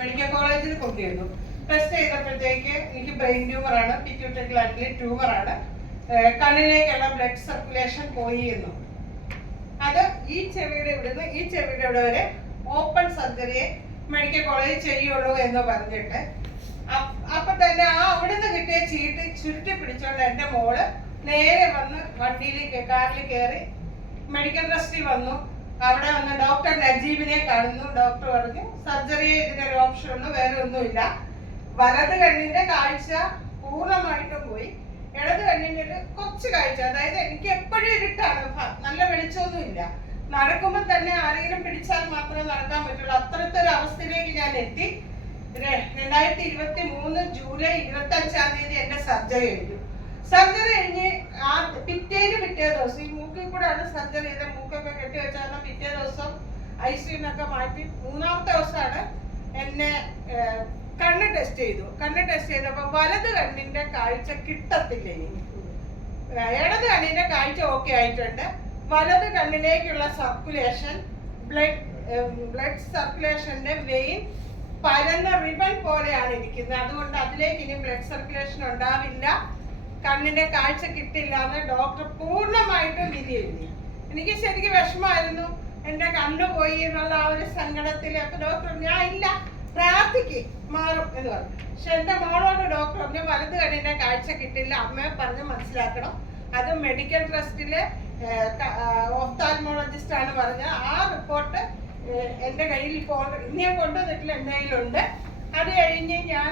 Medical കോളേജിൽ കൊണ്ടുവന്നു. Test ചെയ്തപ്പോഴത്തേക്ക് എനിക്ക് ബ്രെയിൻ ട്യൂമറാണ്, പിറ്റ്യൂട്ടറി ഗ്ലാൻഡിലെ ട്യൂമറാണ്, കണ്ണിലേക്കുള്ള ബ്ലഡ് സർക്കുലേഷൻ പോയി എന്നു. അത് ഈ ചെവിയുടെ ഇവിടുന്ന് ഈ ചെവിയുടെ ഇവിടെ വരെ ഓപ്പൺ സർജറിയെ മെഡിക്കൽ കോളേജിൽ ചെയ്യുള്ളൂ എന്ന് പറഞ്ഞിട്ട് അപ്പൊ തന്നെ അവിടുന്ന് കിട്ടിയ ചീട്ട് ചുരുട്ടി പിടിച്ചോണ്ട് എൻ്റെ മോള് നേരെ വന്ന് വണ്ടിയിലേക്ക് കാറിൽ കയറി മെഡിക്കൽ ട്രസ്റ്റിൽ വന്നു. അവിടെ വന്ന് ഡോക്ടർ നജീബിനെ കാണുന്നു. ഡോക്ടർ പറഞ്ഞു സർജറി ഇതിനൊരു ഓപ്ഷൻ ഉള്ളൂ, വേറെ ഒന്നുമില്ല. വലത് കണ്ണിന്റെ കാഴ്ച പൂർണ്ണമായിട്ടും പോയി, ഇടത് കണ്ണിന്റെ ഒരു കുറച്ച് കാഴ്ച, അതായത് എനിക്ക് എപ്പോഴും ഇരുട്ടാണ്, നല്ല വെളിച്ചമൊന്നും ഇല്ല. നടക്കുമ്പോൾ തന്നെ ആരെങ്കിലും പിടിച്ചാൽ മാത്രമേ നടക്കാൻ പറ്റുള്ളൂ. അത്രത്തെ ഒരു അവസ്ഥയിലേക്ക് ഞാൻ എത്തി. 2023 ജൂലൈ 25-ാം തീയതി എന്റെ സർജറി കഴിഞ്ഞു. സർജറി കഴിഞ്ഞ് പിറ്റേ ദിവസം ഈ മൂക്കിൽ കൂടെയാണ് സർജറി ചെയ്ത, മൂക്കൊക്കെ കെട്ടി വെച്ചാൽ പിറ്റേ ദിവസം ICU-നൊക്കെ മാറ്റി 3-ാമത്തെ ദിവസമാണ് എന്നെ കണ്ണ് ടെസ്റ്റ് ചെയ്തു. കണ്ണ് ടെസ്റ്റ് ചെയ്തപ്പോൾ വലത് കണ്ണിന്റെ കാഴ്ച കിട്ടത്തില്ല. ഇടത് കണ്ണിന്റെ കാഴ്ച ഓക്കെ ആയിട്ടുണ്ട്. വലത് കണ്ണിലേക്കുള്ള സർക്കുലേഷൻ, ബ്ലഡ് സർക്കുലേഷന്റെ വെയിൻ പരന്ന റിബൺ പോലെയാണ് ഇരിക്കുന്നത്. അതുകൊണ്ട് അതിലേക്ക് ഇനി ബ്ലഡ് സർക്കുലേഷൻ ഉണ്ടാവില്ല, കണ്ണിന്റെ കാഴ്ച കിട്ടില്ല എന്ന് ഡോക്ടർ പൂർണ്ണമായിട്ടും വിധി എഴുതി. എനിക്ക് ശരിക്കും വിഷമമായിരുന്നു, എന്റെ കണ്ണു പോയി എന്നുള്ള ആ ഒരു സങ്കടത്തിൽ. അപ്പൊ ഡോക്ടർ ഞാൻ ഇല്ല പ്രാർത്ഥിക്ക് മാറും എന്ന് പറഞ്ഞു. പക്ഷെ എന്റെ മോളോട് ഡോക്ടർ പറഞ്ഞു വലത് കണ്ണിന്റെ കാഴ്ച കിട്ടില്ല, അമ്മയെ പറഞ്ഞ് മനസ്സിലാക്കണം. അത് മെഡിക്കൽ ട്രസ്റ്റിലെ ഓഫ്താൽമോളജിസ്റ്റ് ആണ് പറഞ്ഞത്. ആ റിപ്പോർട്ട് എൻ്റെ കയ്യിൽ ഇപ്പോൾ ഇനിയും കൊണ്ടുവന്നിട്ടില്ല, എൻ്റെ കയ്യിലുണ്ട്. അത് കഴിഞ്ഞ് ഞാൻ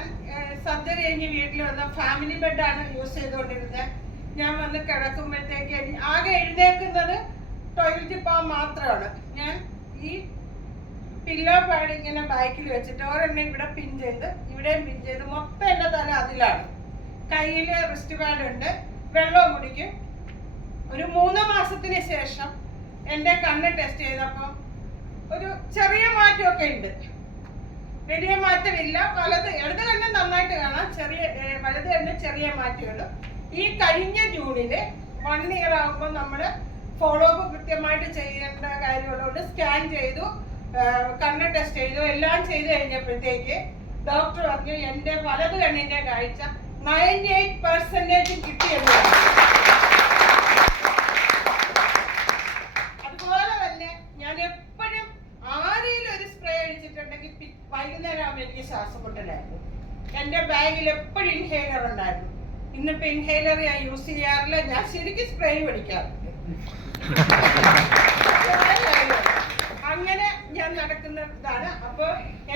സർജറി കഴിഞ്ഞ് വീട്ടിൽ വന്ന ഫാമിലി ബെഡാണ് യൂസ് ചെയ്തുകൊണ്ടിരുന്നത്. ഞാൻ വന്ന് കിടക്കുമ്പോഴത്തേക്ക് ആകെ എഴുന്നേക്കുന്നത് ടോയ്ലറ്റിൽ പോകാൻ മാത്രമാണ്. ഞാൻ ഈ പില്ലോ പാഡ് ഇങ്ങനെ ബാക്കിൽ വെച്ചിട്ട് ഒരെണ്ണം ഇവിടെ പിൻ ചെയ്ത് ഇവിടെയും പിൻ ചെയ്ത് മൊത്തം എൻ്റെ തല അതിലാണ്. കയ്യിൽ റിസ്റ്റ് പാഡ് ഉണ്ട്, വെള്ളവും കുടിക്കും. ഒരു 3 മാസത്തിന് ശേഷം എൻ്റെ കണ്ണ് ടെസ്റ്റ് ചെയ്തപ്പം ഒരു ചെറിയ മാറ്റമൊക്കെ ഉണ്ട്, വലിയ മാറ്റമില്ല. ഇടത് കണ്ണ് നന്നായിട്ട് കാണാം, വലത് കണ്ണ് ചെറിയ മാറ്റമുള്ളൂ. ഈ കഴിഞ്ഞ ജൂണില് 1 ഇയർ ആകുമ്പോൾ നമ്മൾ ഫോളോ അപ്പ് കൃത്യമായിട്ട് ചെയ്യേണ്ട കാര്യമുള്ളതുകൊണ്ട് സ്കാൻ ചെയ്തു, കണ്ണ് ടെസ്റ്റ് ചെയ്തു, എല്ലാം ചെയ്ത് കഴിഞ്ഞപ്പോഴത്തേക്ക് ഡോക്ടർ പറഞ്ഞു എൻ്റെ വലത് കണ്ണിന്റെ കാഴ്ച 98% കിട്ടിയെന്ന്. അതുപോലെ തന്നെ ഞാൻ എപ്പോഴും ആരെങ്കിലും ഒരു സ്പ്രേ അടിച്ചിട്ടുണ്ടെങ്കിൽ വൈകുന്നേരം ആകുമ്പോൾ എനിക്ക് ശ്വാസം മുട്ടലായിരുന്നു. എൻ്റെ ബാഗിൽ എപ്പോഴും ഇൻഹേലർ ഉണ്ടായിരുന്നു. ഇന്നിപ്പോ ഇൻഹേലർ ഞാൻ യൂസ് ചെയ്യാറില്ല, ഞാൻ ശരിക്കും സ്പ്രേ പഠിക്കാറുണ്ട്. അങ്ങനെ ഞാൻ നടക്കുന്നതാണ്. അപ്പൊ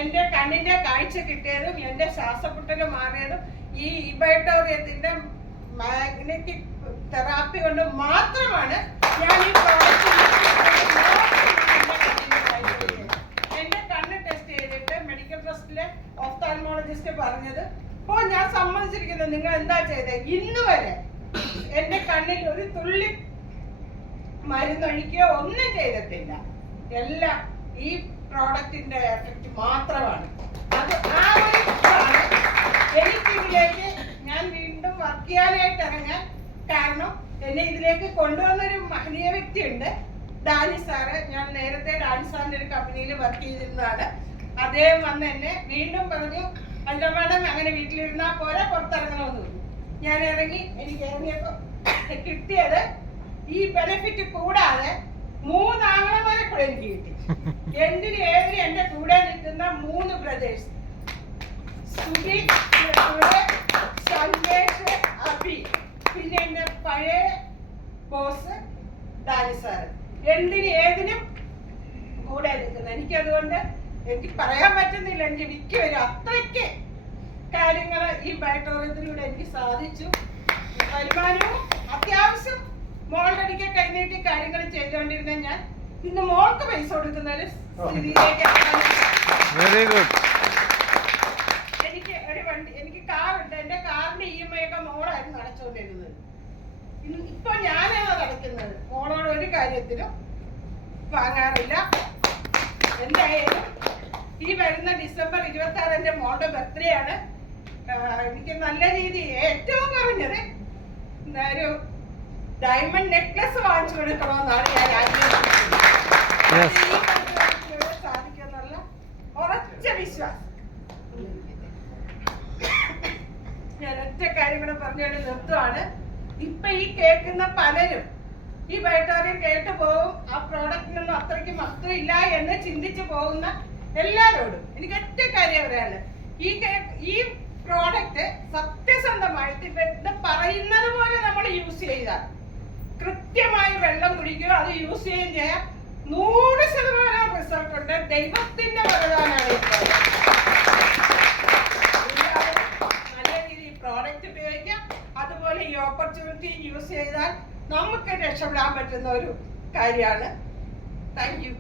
എന്റെ കണ്ണിന്റെ കാഴ്ച കിട്ടിയതും എന്റെ ശ്വാസമുട്ടല് മാറിയതും ഈ ഇബൈട്ടോറിയത്തിന്റെ മാഗ്നറ്റിക് തെറാപ്പി കൊണ്ട് മാത്രമാണ്. ഞാൻ ഈ എന്റെ കണ്ണ് ടെസ്റ്റ് ചെയ്തിട്ട് മെഡിക്കൽ ട്രസ്റ്റിലെ ഓഫ്താൽമോളജിസ്റ്റ് പറഞ്ഞത്, ഓ ഞാൻ സമ്മതിച്ചിരിക്കുന്നു, നിങ്ങൾ എന്താ ചെയ്തത്? ഇന്ന് വരെ എന്റെ കണ്ണിൽ ഒരു തുള്ളി മരുന്നൊഴിക്കുകയോ ഒന്നും ചെയ്തിട്ടില്ല. എല്ലാം ഈ പ്രോഡക്റ്റിന്റെ എഫക്റ്റ് മാത്രമാണ്. അത് ആ ഒരു എനിക്കിതിലേക്ക് ഞാൻ വീണ്ടും വർക്ക് ചെയ്യാനായിട്ട് ഇറങ്ങാൻ കാരണം എന്നെ ഇതിലേക്ക് കൊണ്ടുവന്നൊരു മഹനീയ വ്യക്തിയുണ്ട്, ഡാനി സാറ്. ഞാൻ നേരത്തെ ഡാനി സാറിന്റെ ഒരു കമ്പനിയിൽ വർക്ക് ചെയ്തിരുന്നതാണ്. അദ്ദേഹം വന്ന് എന്നെ വീണ്ടും പറഞ്ഞു, അല്ല മാഡം അങ്ങനെ വീട്ടിലിരുന്നാൽ പോരാ, പുറത്തിറങ്ങണമെന്ന് പറഞ്ഞു. ഞാൻ ഇറങ്ങി. എനിക്ക് ഇറങ്ങിയപ്പോൾ കിട്ടിയത് ഈ ബെനിഫിറ്റ് കൂടാതെ 3 ആങ്ങളമാരെ കൂടെ എനിക്ക് കിട്ടി. എന്തിന് ഏതിന് എന്റെ കൂടെ നിൽക്കുന്ന 3 ബ്രദേഴ്സ്, സുബി, സന്ദേശ്, അഭി, പിന്നെ എന്റെ പഴയ ബോസ് ഡാനി സാറ്. എന്തിന് ഏതിനും കൂടെ നിൽക്കുന്നത്. എനിക്കതുകൊണ്ട് എനിക്ക് പറയാൻ പറ്റുന്നില്ല, എനിക്ക് മിക്ക വരും അത്രയ്ക്ക് കാര്യങ്ങൾ ഈ ബൈട്ടോറിയത്തിലൂടെ എനിക്ക് സാധിച്ചു. വരുമാനവും അത്യാവശ്യം മോളുടെ അടിക്ക് കൈനീട്ടി കാര്യങ്ങൾ ചെയ്തുകൊണ്ടിരുന്ന ഞാൻ ഇന്ന് മോൾക്ക് പൈസ കൊടുക്കുന്ന ഒരു സ്ഥിതിയിലേക്ക്. എനിക്ക് കാറുണ്ട്, എന്റെ കാറിന്റെ EMI ഒക്കെ മോളായിരുന്നു അടച്ചുകൊണ്ടിരുന്നത്. ഇപ്പൊ ഞാനാണ് അടയ്ക്കുന്നത്. മോളോട് ഒരു കാര്യത്തിലും വാങ്ങാറില്ല. എന്തായാലും ഈ വരുന്ന ഡിസംബർ 26 എന്റെ മോളുടെ ബർത്ത്ഡേ ആണ്. എനിക്ക് നല്ല രീതിയിൽ ഏറ്റവും കുറഞ്ഞത് ഒരു ഡയമണ്ട് നെക്ലസ് വാങ്ങിച്ചു കൊടുക്കണമെന്നാണ് ഞാൻ ആഗ്രഹിക്കുന്നത്. സാധിക്കുമെന്നുള്ള ഉറച്ച വിശ്വാസം ഞാൻ ഒറ്റ കാര്യം കൂടെ പറഞ്ഞുകൊണ്ട് നിർത്തുവാണ്. ഇപ്പൊ ഈ കേൾക്കുന്ന പലരും ഈ ബയോട്ടോറിയം കേട്ട് പോകും, ആ പ്രോഡക്റ്റിനൊന്നും അത്രയ്ക്ക് മഹത്വമില്ല എന്ന് ചിന്തിച്ചു പോകുന്ന എല്ലാവരോടും എനിക്ക് ഒറ്റ കാര്യം പറയാനുള്ളത്, ഈ പ്രോഡക്റ്റ് സത്യസന്ധമായിട്ട് ഇത് പറയുന്നത് പോലെ നമ്മൾ യൂസ് ചെയ്താൽ കൃത്യമായി വെള്ളം കുടിക്കുക, അത് യൂസ് ചെയ്യുകയും ചെയ്യാം. 100% റിസൾട്ട് ഉണ്ട്. ദൈവത്തിന്റെ വരദാനാണ് ഇപ്പോൾ. നല്ല രീതിയിൽ പ്രോഡക്റ്റ് ഉപയോഗിക്കാം. അതുപോലെ ഈ ഓപ്പർച്യൂണിറ്റി യൂസ് ചെയ്താൽ നമുക്ക് രക്ഷപ്പെടാൻ പറ്റുന്ന ഒരു കാര്യമാണ്. Thank you.